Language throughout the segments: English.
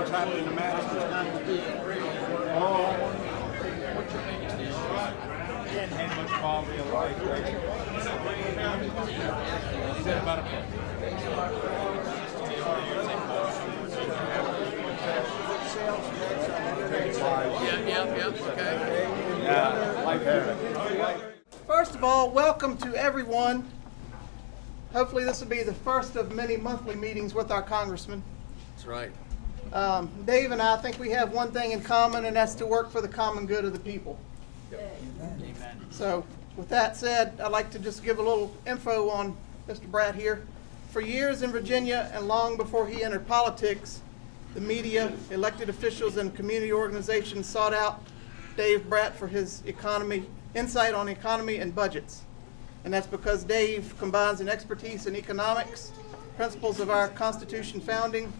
what's happening to Madison. What's your biggest issue? And much quality of life. Is that about a Okay. First of all, welcome to everyone. Hopefully this will be the first of many monthly meetings with our Congressman. That's right. Dave and I think we have one thing in common, and that's to work for the common good of the people. Amen. So with that said, I'd like to just give a little info on Mr. Brat here. For years in Virginia and long before he entered politics, the media, elected officials, and community organizations sought out Dave Brat for his insight on economy and budgets. And that's because Dave combines an expertise in economics, principles of our Constitution founding,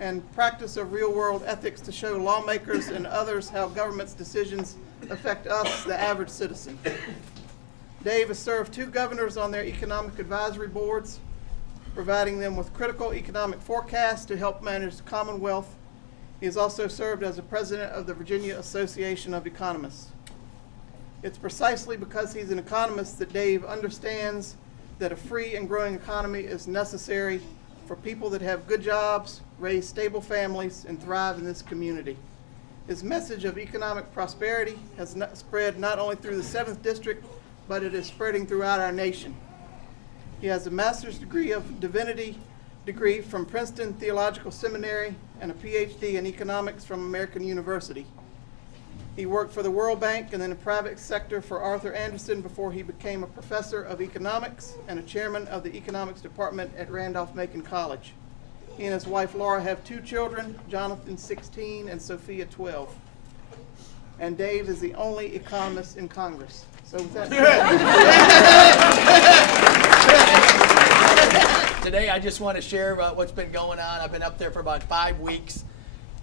and practice of real-world ethics to show lawmakers and others how government's decisions affect us, the average citizen. Dave has served 2 governors on their economic advisory boards, providing them with critical economic forecasts to help manage the Commonwealth. He has also served as the president of the Virginia Association of Economists. It's precisely because he's an economist that Dave understands that a free and growing economy is necessary for people that have good jobs, raise stable families, and thrive in this community. His message of economic prosperity has spread not only through the 7th District, but it is spreading throughout our nation. He has a master's degree of divinity degree from Princeton Theological Seminary and a PhD in economics from American University. He worked for the World Bank and then the private sector for Arthur Andersen before he became a professor of economics and a chairman of the economics department at Randolph-Macon College. He and his wife Laura have 2 children, Jonathan 16 and Sophia 12. And Dave is the only economist in Congress. So with that said, Today I just want to share about what's been going on. I've been up there for about 5 weeks.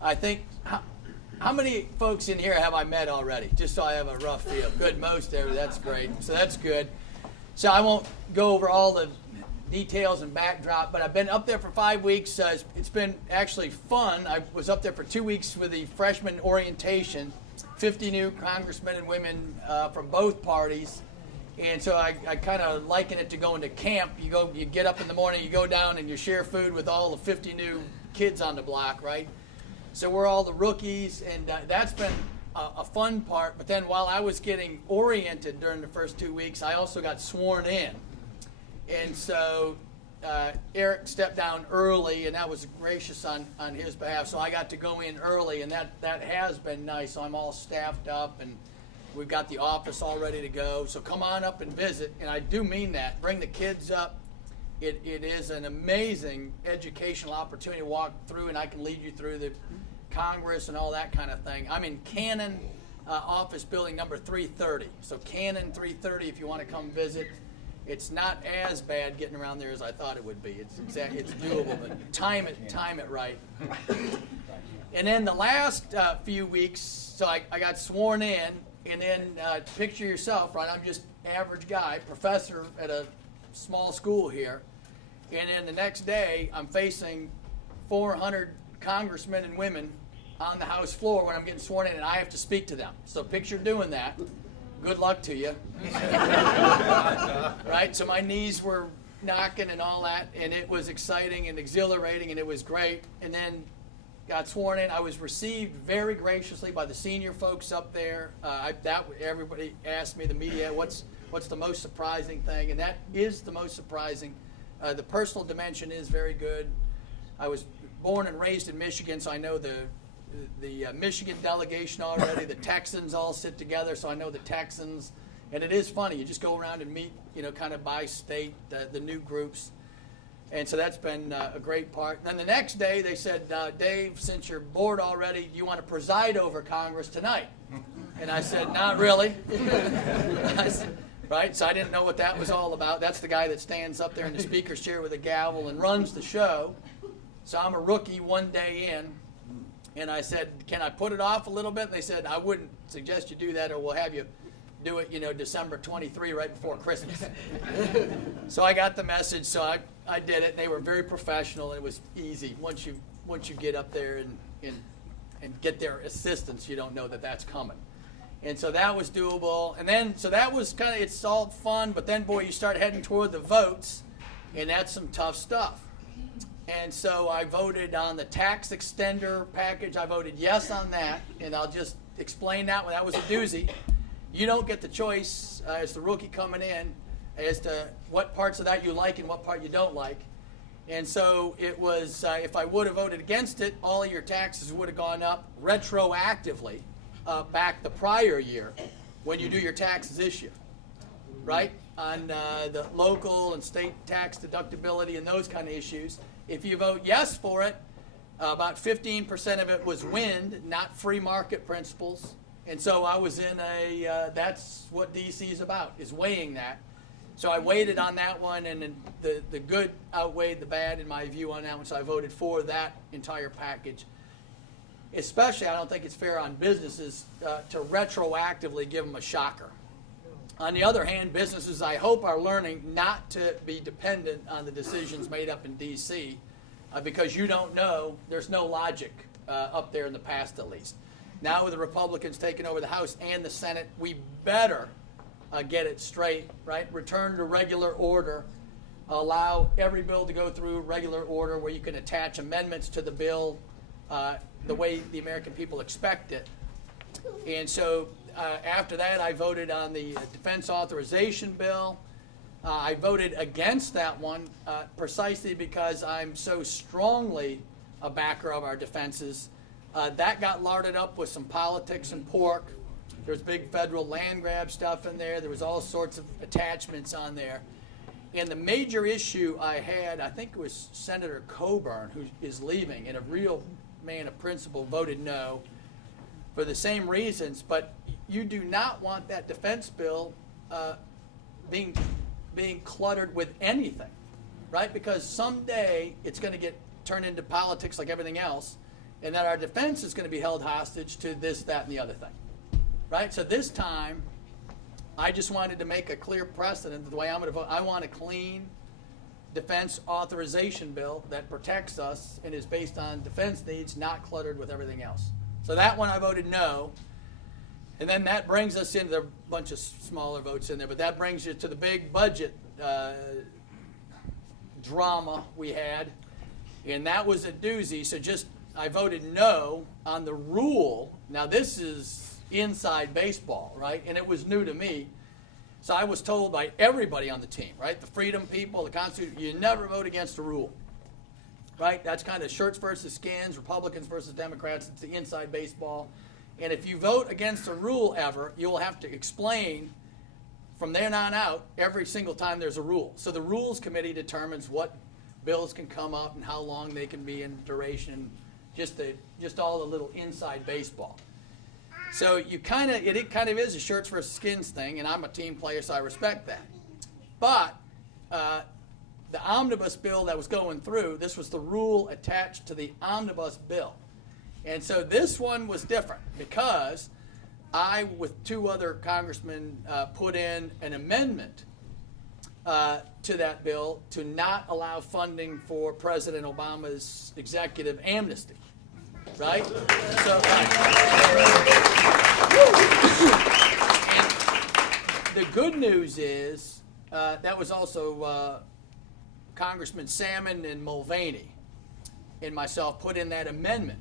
I think, how many folks in here have I met already? Just so I have a rough feel. Good, most there. That's great. So that's good. So I won't go over all the details and backdrop, but I've been up there for 5 weeks. It's been actually fun. I was up there for 2 weeks with the freshman orientation, 50 new congressmen and women from both parties. And so I kind of liken it to going to camp. You get up in the morning, you go down and you share food with all the 50 new kids on the block, right? So we're all the rookies, and that's been a fun part. But then while I was getting oriented during the first 2 weeks, I also got sworn in. And so Eric stepped down early, and that was gracious on his behalf. So I got to go in early, and that has been nice. So I'm all staffed up, and we've got the office all ready to go. So come on up and visit, and I do mean that. Bring the kids up. It is an amazing educational opportunity to walk through, and I can lead you through the Congress and all that kind of thing. I'm in Cannon office building number 330. So Cannon 330 if you want to come visit. It's not as bad getting around there as I thought it would be. It's doable, but time it right. And then the last few weeks, so I got sworn in, and then picture yourself, right? I'm just average guy, professor at a small school here, and then the next day I'm facing 400 congressmen and women on the House floor when I'm getting sworn in, and I have to speak to them. So picture doing that. Good luck to you. Right? So my knees were knocking and all that, and it was exciting and exhilarating, and it was great. And then got sworn in. I was received very graciously by the senior folks up there. Everybody asked me, the media, what's the most surprising thing? And that is the most surprising. The personal dimension is very good. I was born and raised in Michigan, so I know the Michigan delegation already. The Texans all sit together, so I know the Texans. And it is funny. You just go around and meet, kind of by state, the new groups. And so that's been a great part. And then the next day they said, Dave, since you're bored already, do you want to preside over Congress tonight? And I said, not really. Right? So I didn't know what that was all about. That's the guy that stands up there in the speaker's chair with a gavel and runs the show. So I'm a rookie one day in. And I said, can I put it off a little bit? And they said, I wouldn't suggest you do that, or we'll have you do it, December 23, right before Christmas. So I got the message, so I did it. And they were very professional, and it was easy. Once you once you get up there and get their assistance, you don't know that that's coming. And so that was doable. And then, so that was kind of, it's all fun, but then, boy, you start heading toward the votes, and that's some tough stuff. And so I voted on the tax extender package. I voted yes on that, and I'll just explain that one. That was a doozy. You don't get the choice as the rookie coming in as to what parts of that you like and what part you don't like. And so it was, if I would have voted against it, all of your taxes would have gone up retroactively back the prior year when you do your taxes this year, right? On the local and state tax deductibility and those kind of issues. If you vote yes for it, about 15% of it was wind, not free market principles. And so I was in that's what D.C. is about, is weighing that. So I waited on that one, and then the good outweighed the bad in my view on that one, so I voted for that entire package. Especially, I don't think it's fair on businesses to retroactively give them a shocker. On the other hand, businesses, I hope, are learning not to be dependent on the decisions made up in D.C. Because you don't know, there's no logic up there in the past at least. Now with the Republicans taking over the House and the Senate, we better get it straight, right? Return to regular order. Allow every bill to go through regular order where you can attach amendments to the bill the way the American people expect it. And so after that, I voted on the defense authorization bill. I voted against that one precisely because I'm so strongly a backer of our defenses. That got larded up with some politics and pork. There's big federal land grab stuff in there. There was all sorts of attachments on there. And the major issue I had, I think it was Senator Coburn, who is leaving, and a real man of principle, voted no for the same reasons. But you do not want that defense bill being cluttered with anything, right? Because someday it's going to get turned into politics like everything else, and that our defense is going to be held hostage to this, that, and the other thing, right? So this time, I just wanted to make a clear precedent that the way I'm going to vote, I want a clean defense authorization bill that protects us and is based on defense needs, not cluttered with everything else. So that one I voted no. And then that brings us into a bunch of smaller votes in there, but that brings you to the big budget drama we had. And that was a doozy. So I voted no on the rule. Now this is inside baseball, right? And it was new to me. So I was told by everybody on the team, right? The freedom people, the Constitution, you never vote against a rule, right? That's kind of shirts versus skins, Republicans versus Democrats. It's the inside baseball. And if you vote against a rule ever, you'll have to explain from then on out every single time there's a rule. So the Rules Committee determines what bills can come up and how long they can be in duration, just all the little inside baseball. So it kind of is a shirts versus skins thing, and I'm a team player, so I respect that. But the omnibus bill that was going through, this was the rule attached to the omnibus bill. And so this one was different because I, with two other congressmen, put in an amendment to that bill to not allow funding for President Obama's executive amnesty. Right? So, and the good news is that was also Congressman Salmon and Mulvaney and myself put in that amendment.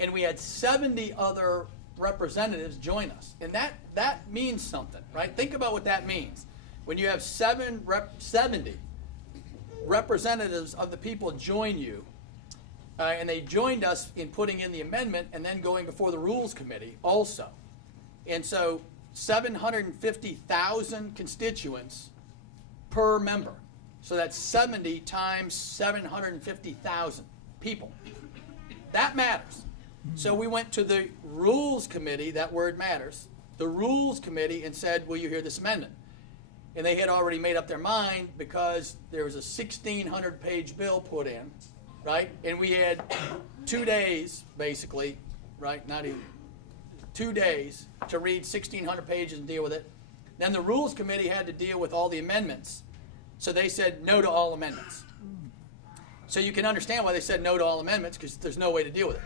And we had 70 other representatives join us. And that means something, right? Think about what that means. When you have 70 representatives of the people join you, and they joined us in putting in the amendment and then going before the Rules Committee also. And so 750,000 constituents per member. So that's 70 times 750,000 people. That matters. So we went to the Rules Committee, that word matters, the Rules Committee, and said, will you hear this amendment? And they had already made up their mind because there was a 1,600-page bill put in, right? And we had 2 days, basically, right? Not even 2 days to read 1,600 pages and deal with it. Then the Rules Committee had to deal with all the amendments. So they said no to all amendments. So you can understand why they said no to all amendments, because there's no way to deal with it,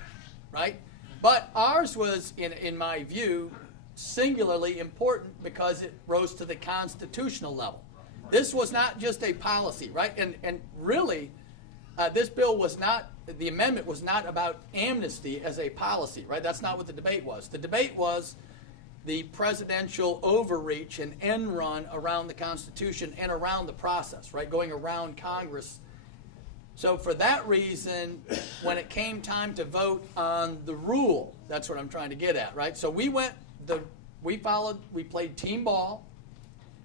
right? But ours was, in my view, singularly important because it rose to the constitutional level. This was not just a policy, right? And really, this bill was not, the amendment was not about amnesty as a policy, right? That's not what the debate was. The debate was the presidential overreach and end run around the Constitution and around the process, right? Going around Congress. So for that reason, when it came time to vote on the rule, that's what I'm trying to get at, right? So we played team ball.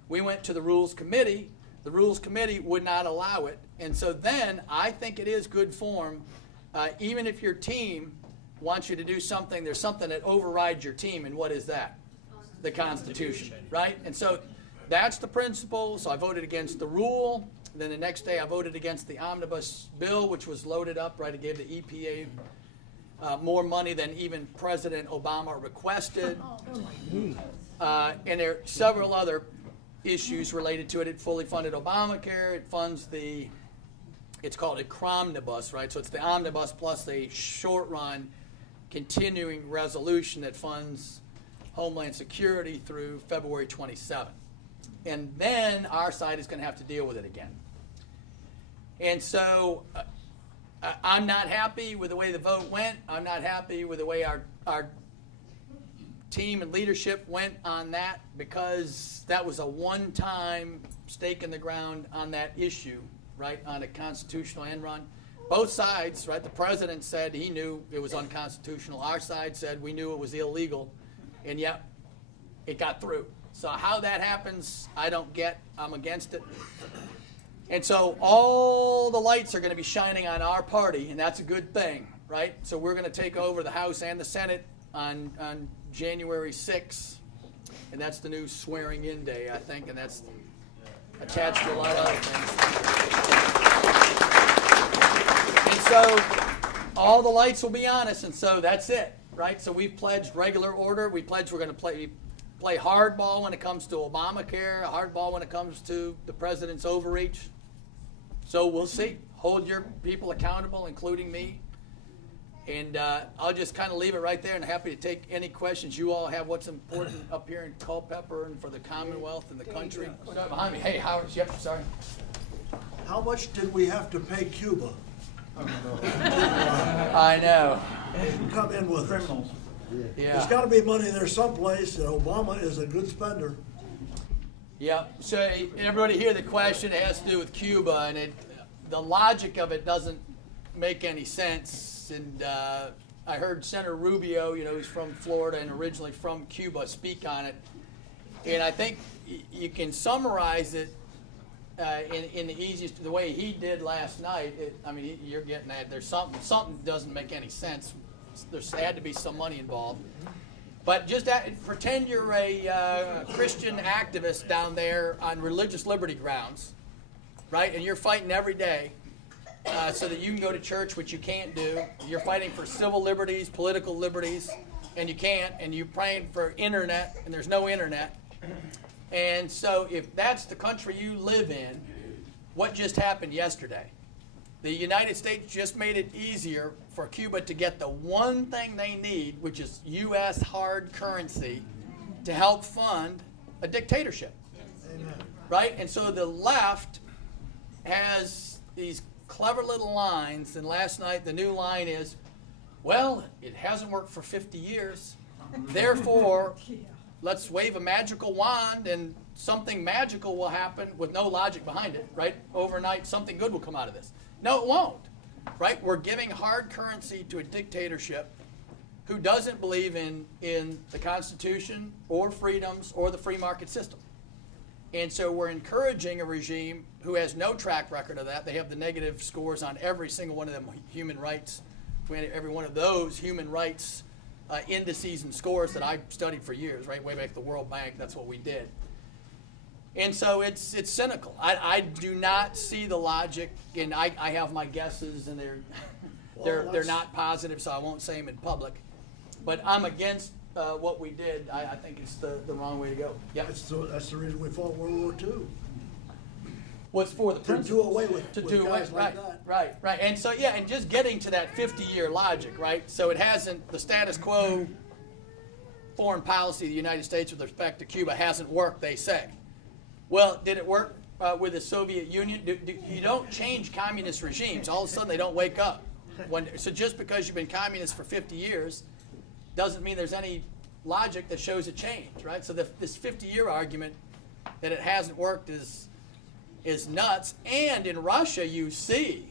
We went to the Rules Committee. The Rules Committee would not allow it. And so then I think it is good form, even if your team wants you to do something, there's something that overrides your team. And what is that? The Constitution, right? And so that's the principle. So I voted against the rule. Then the next day I voted against the omnibus bill, which was loaded up, right? It gave the EPA more money than even President Obama requested. And there are several other issues related to it. It fully funded Obamacare. It funds it's called a cromnibus, right? So it's the omnibus plus a short-run continuing resolution that funds Homeland Security through February 27th. And then our side is going to have to deal with it again. And so I'm not happy with the way the vote went. I'm not happy with the way our team and leadership went on that, because that was a one-time stake in the ground on that issue, right, on a constitutional end run. Both sides, right, the president said he knew it was unconstitutional. Our side said we knew it was illegal, and yet it got through. So how that happens, I don't get. I'm against it. And so all the lights are going to be shining on our party, and that's a good thing, right? So we're going to take over the House and the Senate on January 6th, and that's the new swearing-in day, I think, and that's attached to a lot of other things. And so all the lights will be on us, and so that's it, right? So we've pledged regular order. We pledged we're going to play hardball when it comes to Obamacare, hardball when it comes to the president's overreach. So we'll see. Hold your people accountable, including me. And I'll just kind of leave it right there, and happy to take any questions you all have. What's important up here in Culpeper and for the Commonwealth and the country? What's up behind me? Hey, Howard. Yep, sorry. How much did we have to pay Cuba? I know. To come in with us? Yeah. There's got to be money there someplace, and Obama is a good spender. Yeah. So everybody hear the question. It has to do with Cuba, and the logic of it doesn't make any sense. And I heard Senator Rubio, who's from Florida and originally from Cuba, speak on it. And I think you can summarize it in the way he did last night. You're getting that. There's something doesn't make any sense. There's had to be some money involved. But just pretend you're a Christian activist down there on religious liberty grounds, right? And you're fighting every day so that you can go to church, which you can't do. You're fighting for civil liberties, political liberties, and you can't. And you're praying for internet, and there's no internet. And so if that's the country you live in, what just happened yesterday? The United States just made it easier for Cuba to get the one thing they need, which is U.S. hard currency, to help fund a dictatorship. Amen. Right? And so the left has these clever little lines, and last night the new line is, well, it hasn't worked for 50 years, therefore, let's wave a magical wand and something magical will happen with no logic behind it, right? Overnight, something good will come out of this. No, it won't, right? We're giving hard currency to a dictatorship who doesn't believe in the Constitution or freedoms or the free market system. And so we're encouraging a regime who has no track record of that. They have the negative scores on every single one of them human rights, every one of those human rights indices and scores that I've studied for years, right? Way back at the World Bank, that's what we did. And so it's cynical. I do not see the logic, and I have my guesses, and they're not positive, so I won't say them in public. But I'm against what we did. I think it's the wrong way to go. Yep. That's the reason we fought World War II. was for the To principals. do away with guys like that. Right. And so, yeah, and just getting to that 50-year logic, right? So it hasn't, the status quo foreign policy of the United States with respect to Cuba hasn't worked, they say. Well, did it work with the Soviet Union? You don't change communist regimes. All of a sudden, they don't wake up. So just because you've been communist for 50 years doesn't mean there's any logic that shows a change, right? So this 50-year argument that it hasn't worked is nuts. And in Russia, you see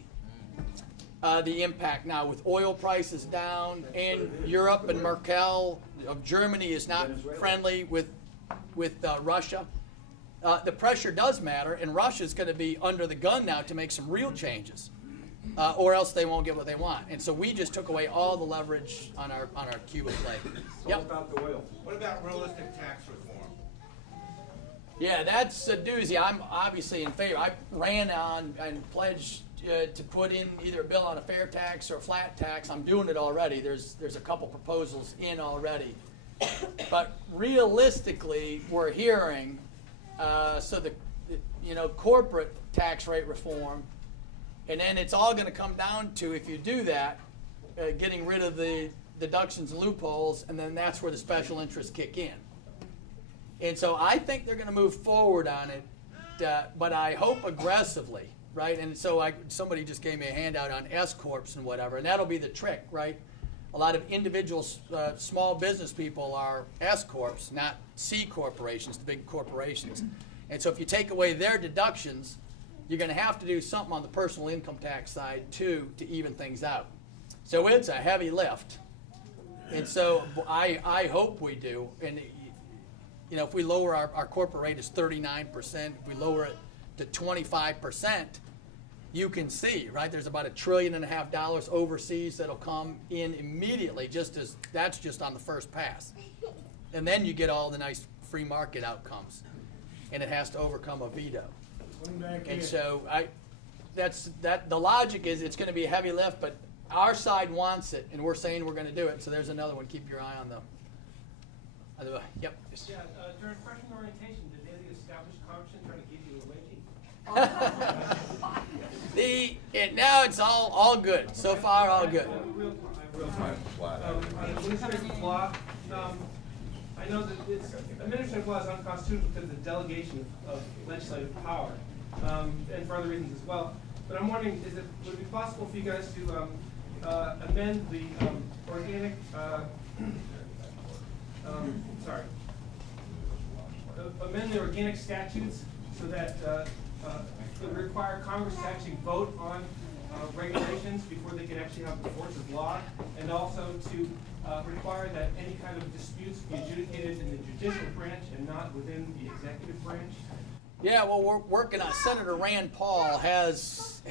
the impact now with oil prices down, and Europe and Merkel of Germany is not friendly with Russia. The pressure does matter, and Russia's going to be under the gun now to make some real changes, or else they won't get what they want. And so we just took away all the leverage on our Cuba play. What about the oil? What about realistic tax reform? Yeah, that's a doozy. I'm obviously in favor. I ran on and pledged to put in either a bill on a fair tax or a flat tax. I'm doing it already. There's a couple proposals in already. But realistically, we're hearing corporate tax rate reform, and then it's all going to come down to, if you do that, getting rid of the deductions and loopholes, and then that's where the special interests kick in. And so I think they're going to move forward on it, but I hope aggressively, right? And so somebody just gave me a handout on S-corps and whatever, and that'll be the trick, right? A lot of individual small business people are S-corps, not C corporations, the big corporations. And so if you take away their deductions, you're going to have to do something on the personal income tax side too to even things out. So it's a heavy lift. And so I hope we do. And if we lower our corporate rate is 39%, if we lower it to 25%, you can see, right? There's about $1.5 trillion overseas that'll come in immediately, that's just on the first pass. And then you get all the nice free market outcomes. And it has to overcome a veto. And so the logic is it's going to be a heavy lift, but our side wants it, and we're saying we're going to do it. So there's another one. Keep your eye on the yep. Yeah, during freshman orientation, did any of the established Congressmen try to give you a wakey? Now it's all good. So far, all good. Real quick. Administrative law, I know that administrative law is unconstitutional because of the delegation of legislative power, and for other reasons as well. But I'm wondering, would it be possible for you guys to amend the organic, amend the organic statutes so that it would require Congress to actually vote on regulations before they could actually have the force of law, and also to require that any kind of disputes be adjudicated in the judicial branch and not within the executive branch? Yeah, well, we're working on. Senator Rand Paul has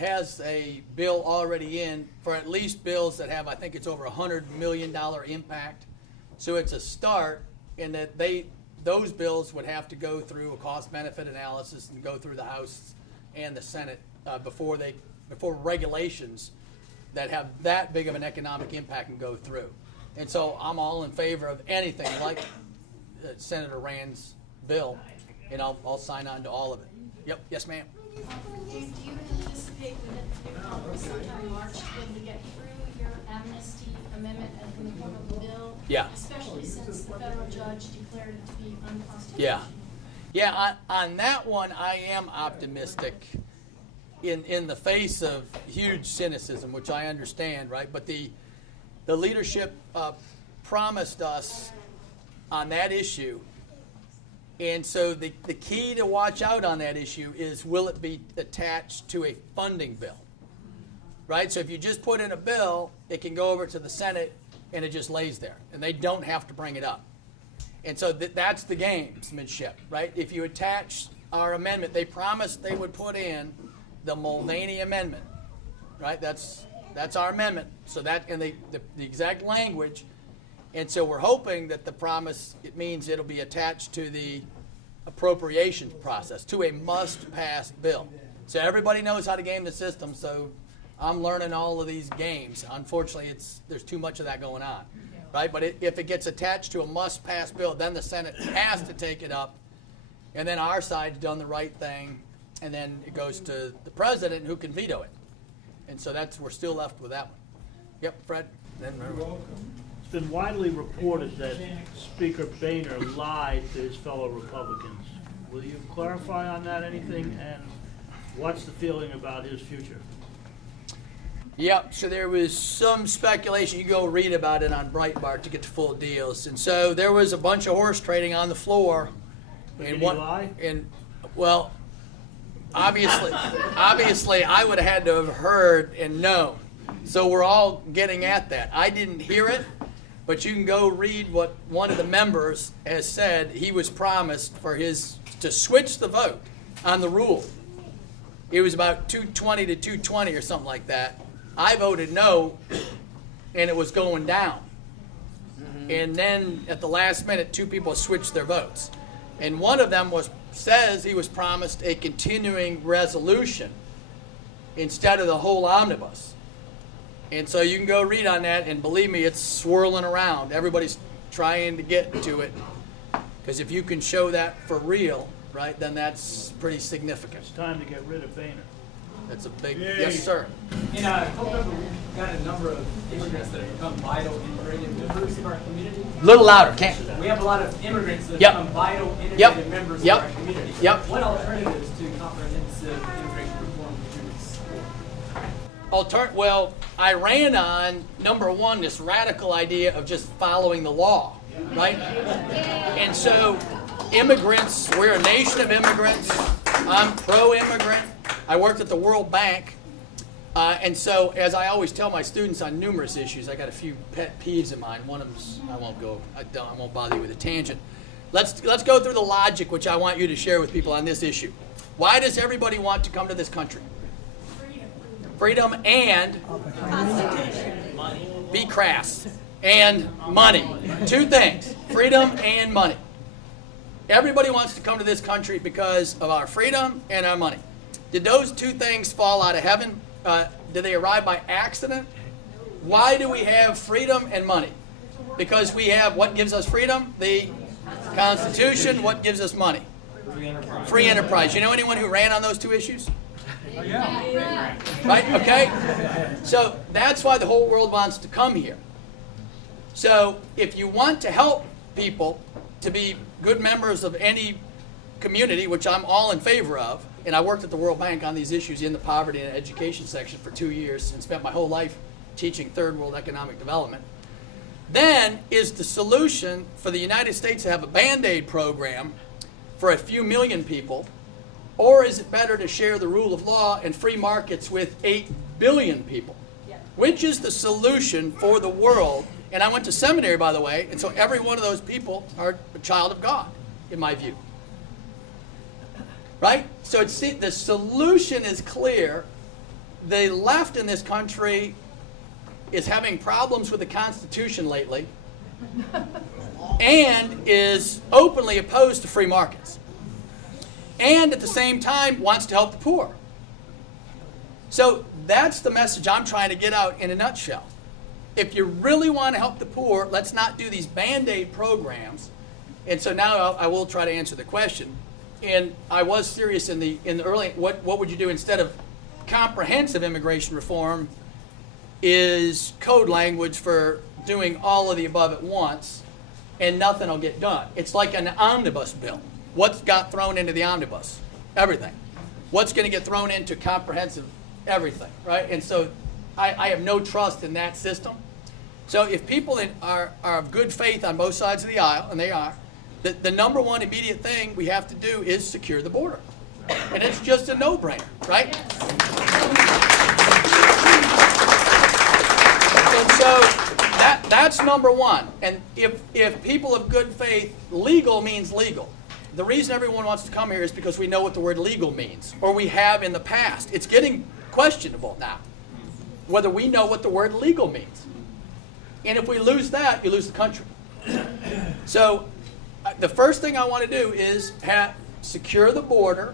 a bill already in for at least bills that have, I think it's over $100 million impact. So it's a start in that those bills would have to go through a cost-benefit analysis and go through the House and the Senate before regulations that have that big of an economic impact can go through. And so I'm all in favor of anything like Senator Rand's bill, and I'll sign on to all of it. Yep. Yes, ma'am. Do you anticipate within sometime March to be able to get through your amnesty amendment in the form of a bill? Yeah. Especially since the federal judge declared it to be unconstitutional. Yeah. On that one, I am optimistic in the face of huge cynicism, which I understand, right? But the leadership promised us on that issue. And so the key to watch out on that issue is, will it be attached to a funding bill, right? So if you just put in a bill, it can go over to the Senate and it just lays there, and they don't have to bring it up. And so that's the gamesmanship, right? If you attach our amendment, they promised they would put in the Mulvaney Amendment, right? That's our amendment. So that, and the exact language. And so we're hoping that the promise, it means it'll be attached to the appropriations process, to a must-pass bill. So everybody knows how to game the system, so I'm learning all of these games. Unfortunately, there's too much of that going on, right? But if it gets attached to a must-pass bill, then the Senate has to take it up, and then our side's done the right thing and then it goes to the president who can veto it. And so we're still left with that one. Yep, Fred. Then It's been widely reported that Speaker Boehner lied to his fellow Republicans. Will you clarify on that anything, and what's the feeling about his future? Yep, so there was some speculation. You can go read about it on Breitbart to get the full deals. And so there was a bunch of horse trading on the floor. Did he lie? Well, obviously I would have had to have heard and known. So we're all getting at that. I didn't hear it, but you can go read what one of the members has said. He was promised to switch the vote on the rule. It was about 220 to 220 or something like that. I voted no, and it was going down. And then at the last minute, two people switched their votes. And one of them says he was promised a continuing resolution instead of the whole omnibus. And so you can go read on that, and believe me, it's swirling around. Everybody's trying to get to it, because if you can show that for real, right, then that's pretty significant. It's time to get rid of Boehner. That's a big, yes, sir. In Culpeper, we've got a number of immigrants that have become vital integrated members of our community. A little louder, can't. We have a lot of immigrants that have Yep. become vital integrated Yep. members Yep. of our community. Yep. What alternatives to comprehensive immigration reform would you Well, I ran on, number one, this radical idea of just following the law, right? And so immigrants, we're a nation of immigrants. I'm pro-immigrant. I worked at the World Bank. And so, as I always tell my students on numerous issues, I got a few pet peeves of mine. One of them's, I won't bother you with a tangent. Let's go through the logic which I want you to share with people on this issue. Why does everybody want to come to this country? Freedom and be crass, and money. Two things, freedom and money. Everybody wants to come to this country because of our freedom and our money. Did those two things fall out of heaven? Did they arrive by accident? Why do we have freedom and money? Because we have what gives us freedom? The Constitution. What gives us money? Free enterprise. You know anyone who ran on those two issues? Right? Okay? So that's why the whole world wants to come here. So if you want to help people to be good members of any community, which I'm all in favor of, and I worked at the World Bank on these issues in the poverty and education section for 2 years and spent my whole life teaching third world economic development, then is the solution for the United States to have a Band-Aid program for a few million people, or is it better to share the rule of law and free markets with 8 billion people? Which is the solution for the world? And I went to seminary, by the way, and so every one of those people are a child of God, in my view. Right? So the solution is clear. The left in this country is having problems with the Constitution lately and is openly opposed to free markets. And at the same time wants to help the poor. So that's the message I'm trying to get out in a nutshell. If you really want to help the poor, let's not do these Band-Aid programs. And so now I will try to answer the question. And I was serious in the early, what would you do instead of comprehensive immigration reform is code language for doing all of the above at once, and nothing will get done. It's like an omnibus bill. What's got thrown into the omnibus? Everything. What's going to get thrown into comprehensive? Everything, right? And so I have no trust in that system. So if people are of good faith on both sides of the aisle, and they are, the number one immediate thing we have to do is secure the border. And it's just a no-brainer, right? And so that's number one. And if people of good faith, legal means legal. The reason everyone wants to come here is because we know what the word legal means, or we have in the past. It's getting questionable now, whether we know what the word legal means. And if we lose that, you lose the country. So the first thing I want to do is secure the border,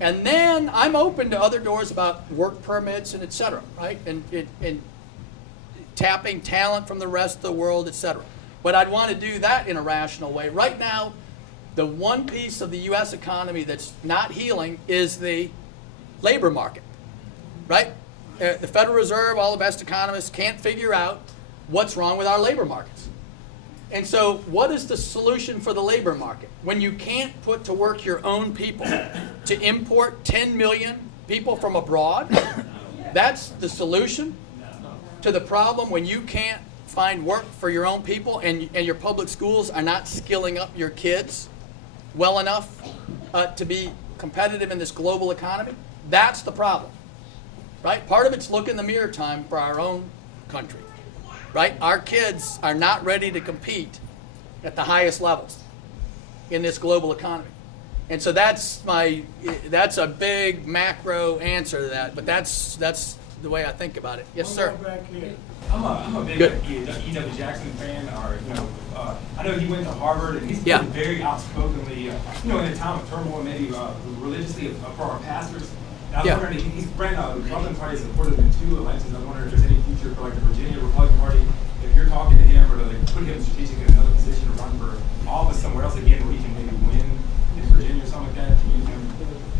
and then I'm open to other doors about work permits and et cetera, right? And tapping talent from the rest of the world, et cetera. But I'd want to do that in a rational way. Right now, the one piece of the U.S. economy that's not healing is the labor market, right? The Federal Reserve, all the best economists can't figure out what's wrong with our labor markets. And so what is the solution for the labor market? When you can't put to work your own people to import 10 million people from abroad, that's the solution to the problem when you can't find work for your own people and your public schools are not skilling up your kids well enough to be competitive in this global economy. That's the problem, right? Part of it's look in the mirror time for our own country, right? Our kids are not ready to compete at the highest levels in this global economy. And so that's a big macro answer to that, but that's the way I think about it. Yes, sir. I'm a big Good. E.W. Jackson fan, or I know he went to Harvard, and he's Yeah. been very outspokenly, in a time of turmoil, maybe religiously for our pastors. And I was Yeah. wondering, he's ran the Republican Party supported in 2 elections. I was wondering if there's any future for like the Virginia Republican Party, if you're talking to him, or to like put him strategically in another position to run for office somewhere else again, where he can maybe win in Virginia or something like that. To use him,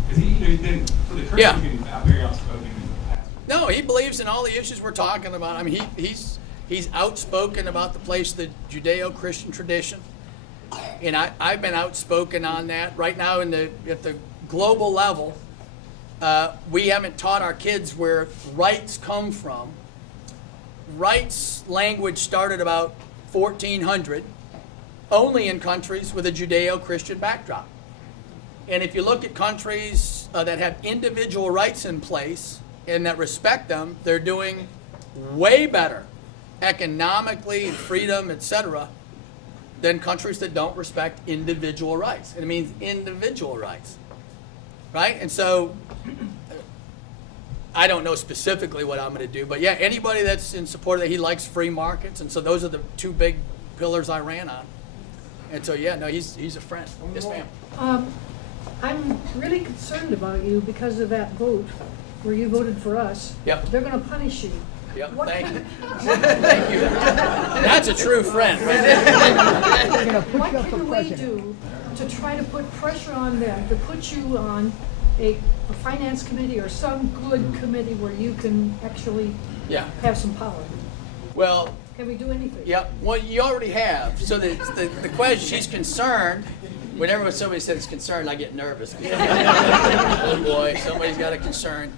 because he's been for the Christians, Yeah. he's been very outspoken. No, he believes in all the issues we're talking about. I mean, he's outspoken about the place of the Judeo-Christian tradition, and I've been outspoken on that. Right now, at the global level, we haven't taught our kids where rights come from. Rights language started about 1400, only in countries with a Judeo-Christian backdrop. And if you look at countries that have individual rights in place and that respect them, they're doing way better economically, freedom, etc., than countries that don't respect individual rights. And it means individual rights, right? And so I don't know specifically what I'm going to do, but yeah, anybody that's in support of that, he likes free markets, and so those are the 2 big pillars I ran on. And so yeah, no, he's a friend. Yes, ma'am. I'm really concerned about you because of that vote where you voted for us. Yep. They're gonna punish you. Yep. What Thank kind you. Thank you. That's a true friend. What can we do to try to put pressure on them, to put you on a finance committee or some good committee where you can actually Yeah. have some power? Well, Can we do anything? yep. Well, you already have. So the question, she's concerned. Whenever somebody says concerned, I get nervous. Oh boy, somebody's got a concern,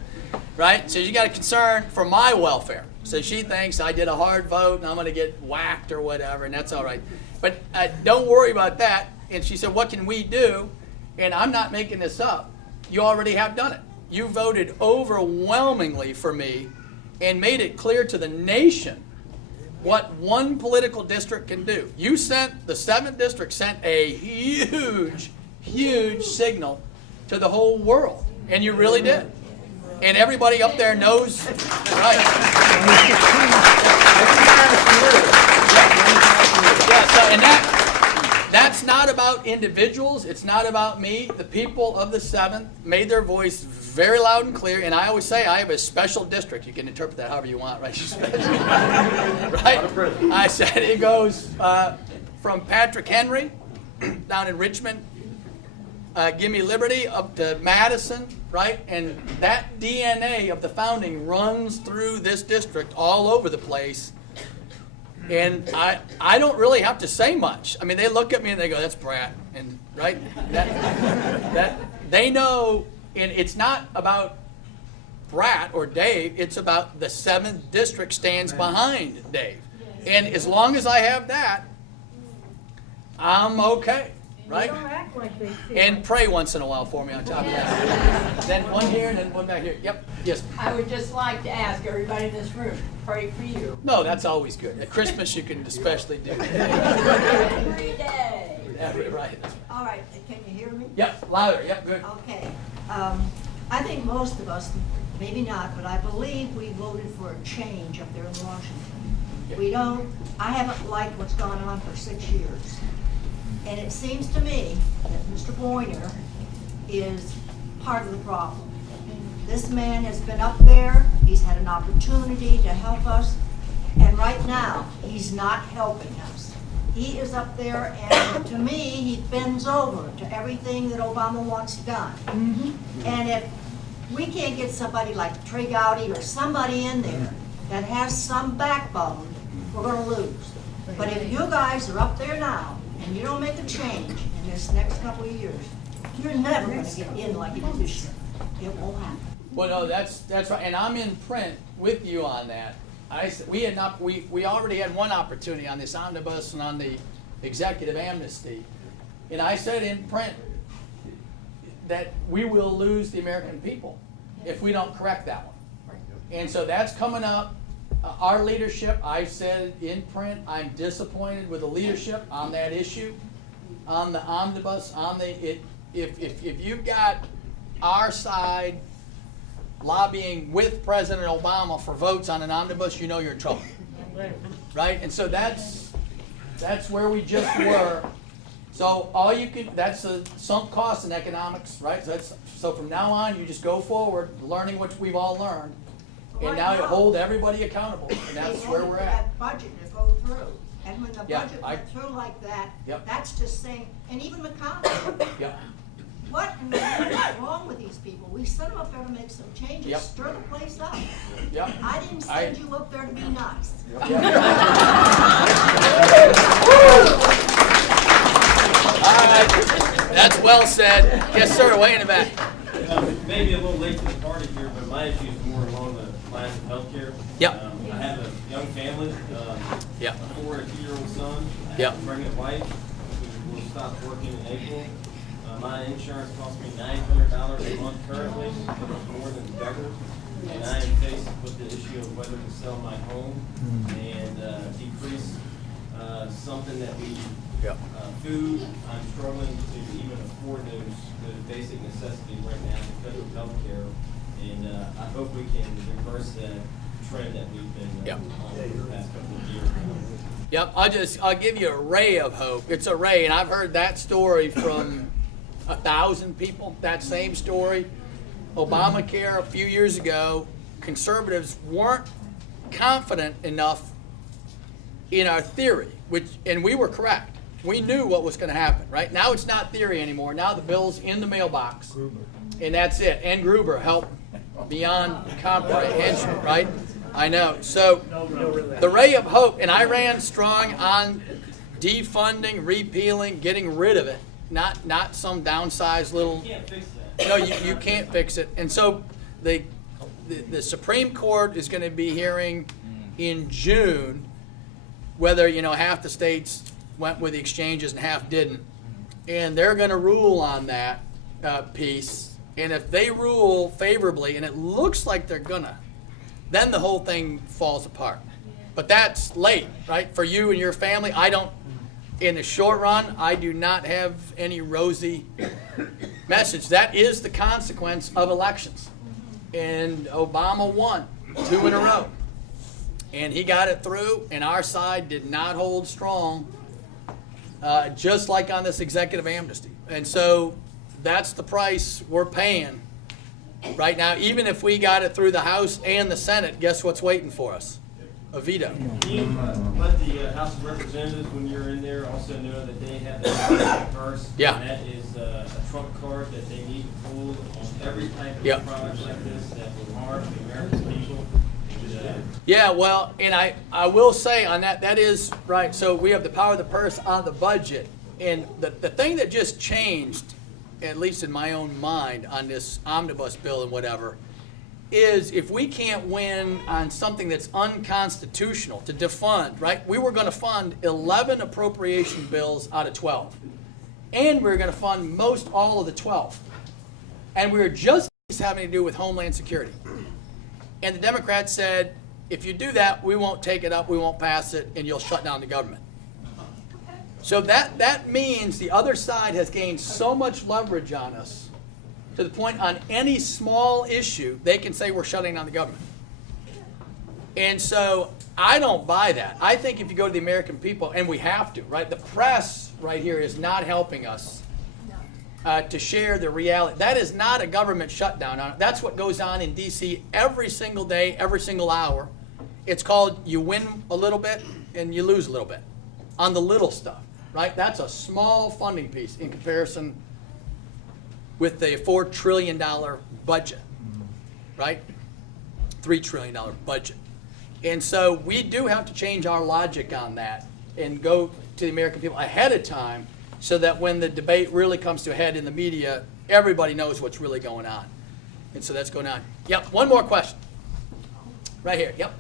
right? So you got a concern for my welfare. So she thinks I did a hard vote and I'm going to get whacked or whatever, and that's all right. But don't worry about that. And she said, what can we do? And I'm not making this up. You already have done it. You voted overwhelmingly for me and made it clear to the nation what one political district can do. The 7th district sent a huge, huge signal to the whole world. And you really did. And everybody up there knows, right? Yeah, so, and that's not about individuals. It's not about me. The people of the 7th made their voice very loud and clear. And I always say I have a special district. You can interpret that however you want, right? Right? I said it goes from Patrick Henry down in Richmond, Give Me Liberty, up to Madison, right? And that DNA of the founding runs through this district all over the place. And I don't really have to say much. I mean, they look at me and they go, that's Brat. And right? That they know, and it's not about Brat or Dave, it's about the 7th district stands behind Dave. And as long as I have that, I'm okay. Right? They don't act like they feel. And pray once in a while for me on top of that. Then one here and then one back here. Yep. Yes. I would just like to ask everybody in this room, pray for you. No, that's always good. At Christmas you can especially do that. Every day. Right. All right, can you hear me? Yep. Louder. Yep. Good. Okay. I think most of us, maybe not, but I believe we voted for a change up there in Washington. I haven't liked what's gone on for 6 years. And it seems to me that Mr. Boyner is part of the problem. This man has been up there, he's had an opportunity to help us, and right now, he's not helping us. He is up there, and to me, he bends over to everything that Obama wants done. And if we can't get somebody like Trey Gowdy or somebody in there that has some backbone, we're gonna lose. But if you guys are up there now, and you don't make a change in this next couple of years, you're never gonna get in like you used to. It won't happen. Well, no, that's right, and I'm in print with you on that. We already had one opportunity on this omnibus and on the executive amnesty, and I said in print that we will lose the American people if we don't correct that one. And so that's coming up. Our leadership, I've said in print, I'm disappointed with the leadership on that issue, on the omnibus, if you've got our side lobbying with President Obama for votes on an omnibus, you know you're in trouble. Right? And so that's where we just were. So that's the sunk cost in economics, right? So from now on, you just go forward, learning what we've all learned, and now you hold everybody accountable, and that's where we're at. That budget to go through, and when the budget went through like that, that's just saying, and even McConnell. What in the world is wrong with these people? We sent them up there to make some changes, stir the place up. I didn't send you up there to be nice. All right, that's well said. Yes, sir, way in the back. Maybe a little late to the party here, but my issue is more along the lines of healthcare. I have a young family, a 4 and 2-year-old son. I have a pregnant wife who will stop working in April. My insurance costs me $900 a month currently, but it's more than doubled. And I am faced with the issue of whether to sell my home and decrease something that we, food, I'm struggling to even afford those basic necessities right now because of healthcare. And I hope we can reverse that trend that we've been on for the past couple of years. I'll give you a ray of hope. It's a ray, and I've heard that story from 1,000 people, that same story. Obamacare a few years ago, conservatives weren't confident enough in our theory, and we were correct. We knew what was going to happen, right? Now it's not theory anymore. Now the bill's in the mailbox, and that's it. And Gruber helped beyond comprehension, right? I know. So the ray of hope, and I ran strong on defunding, repealing, getting rid of it. Not some downsized little. You can't fix that. No, you can't fix it. And so the Supreme Court is going to be hearing in June whether half the states went with the exchanges and half didn't, and they're going to rule on that piece. And if they rule favorably, and it looks like they're gonna, then the whole thing falls apart. But that's late, right? For you and your family. In the short run, I do not have any rosy message. That is the consequence of elections. And Obama won 2 in a row. And he got it through, and our side did not hold strong, just like on this executive amnesty. And so that's the price we're paying right now. Even if we got it through the House and the Senate, guess what's waiting for us? A veto. Can you let the House of Representatives, when you're in there, also know that they have the purse? Yeah. And that is a trump card that they need to pull on every type of product like this that will harm the American people. Yeah, well, and I will say on that is right. So we have the power of the purse on the budget. And the thing that just changed, at least in my own mind, on this omnibus bill and whatever, is if we can't win on something that's unconstitutional to defund, right? We were going to fund 11 appropriation bills out of 12. And we were going to fund most all of the 12. And we were just having to do with Homeland Security. And the Democrats said, if you do that, we won't take it up, we won't pass it, and you'll shut down the government. So that means the other side has gained so much leverage on us to the point on any small issue, they can say we're shutting down the government. And so I don't buy that. I think if you go to the American people, and we have to, right? The press right here is not helping us to share the reality. That is not a government shutdown. That's what goes on in D.C. every single day, every single hour. It's called you win a little bit and you lose a little bit on the little stuff, right? That's a small funding piece in comparison with the $4 trillion budget. right? $3 trillion budget. And so we do have to change our logic on that and go to the American people ahead of time so that when the debate really comes to a head in the media, everybody knows what's really going on. And so that's going on. Yep, one more question. Right here, yep.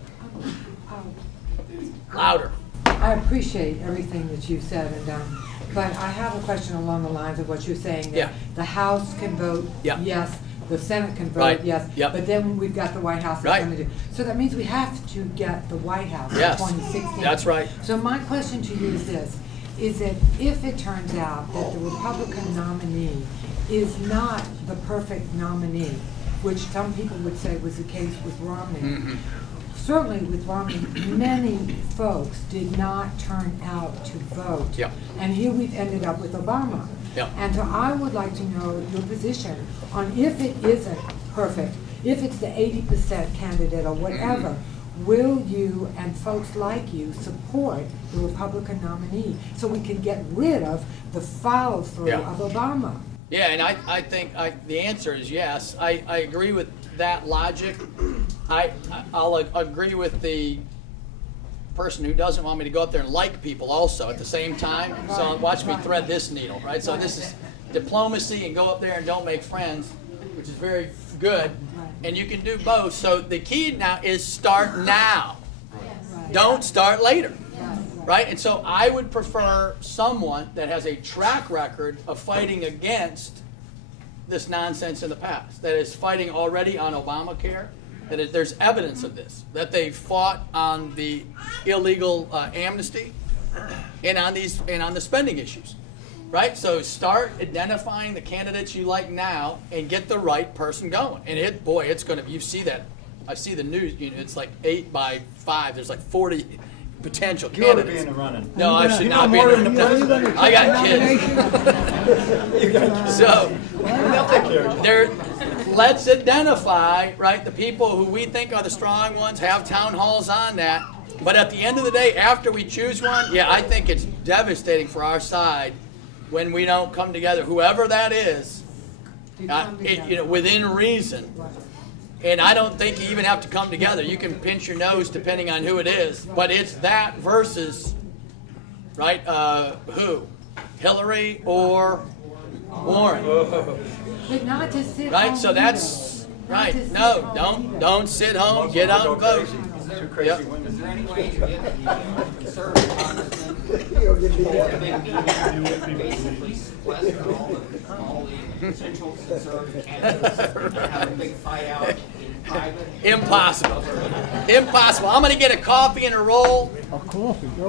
Louder. I appreciate everything that you've said and done, but I have a question along the lines of what you're saying. That Yeah. the House can vote Yeah. yes, the Senate can vote Right. yes, Yep. but then we've got the White House that's Right. going to do. So that means we have to get the White House Yes. in 2016. That's right. So my question to you is this, is that if it turns out that the Republican nominee is not the perfect nominee, which some people would say was the case with Romney, Mm-hmm. certainly with Romney, many folks did not turn out to vote. Yep. And here we've ended up with Obama. Yep. And so I would like to know your position on if it isn't perfect, if it's the 80% candidate or whatever, will you and folks like you support the Republican nominee so we can get rid of the follow through Yeah. of Obama? Yeah, and I think the answer is yes. I agree with that logic. I'll agree with the person who doesn't want me to go up there and like people also at the same time. So watch me thread this needle, right? So this is diplomacy and go up there and don't make friends, which is very good. And you can do both. So the key now is start now. Don't start later. Right? And so I would prefer someone that has a track record of fighting against this nonsense in the past, that is fighting already on Obamacare, that there's evidence of this, that they fought on the illegal amnesty and on the spending issues. Right? So start identifying the candidates you like now and get the right person going. And it's going to, you see that, I see the news, it's like 8 by 5, there's like 40 potential You ought to candidates. be in the running. No, I should not be in the running. I got kids. So, let's identify, right, the people who we think are the strong ones, have town halls on that. But at the end of the day, after we choose one, yeah, I think it's devastating for our side when we don't come together, whoever that is, within reason. And I don't think you even have to come together. You can pinch your nose depending on who it is. But it's that versus, right, who? Hillary or Warren? But not to sit Right, home so that's, either. right, no, don't sit home, get out and vote. Two crazy Yep. women. Is there any way to get the conservative congressman to basically sequester all the potential conservative candidates and have a big fight out in private? Impossible. Impossible. I'm going to get a coffee and a roll.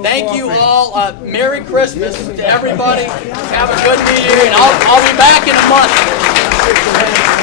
Thank you all. Merry Christmas to everybody. Have a good New Year, and I'll be back in a month.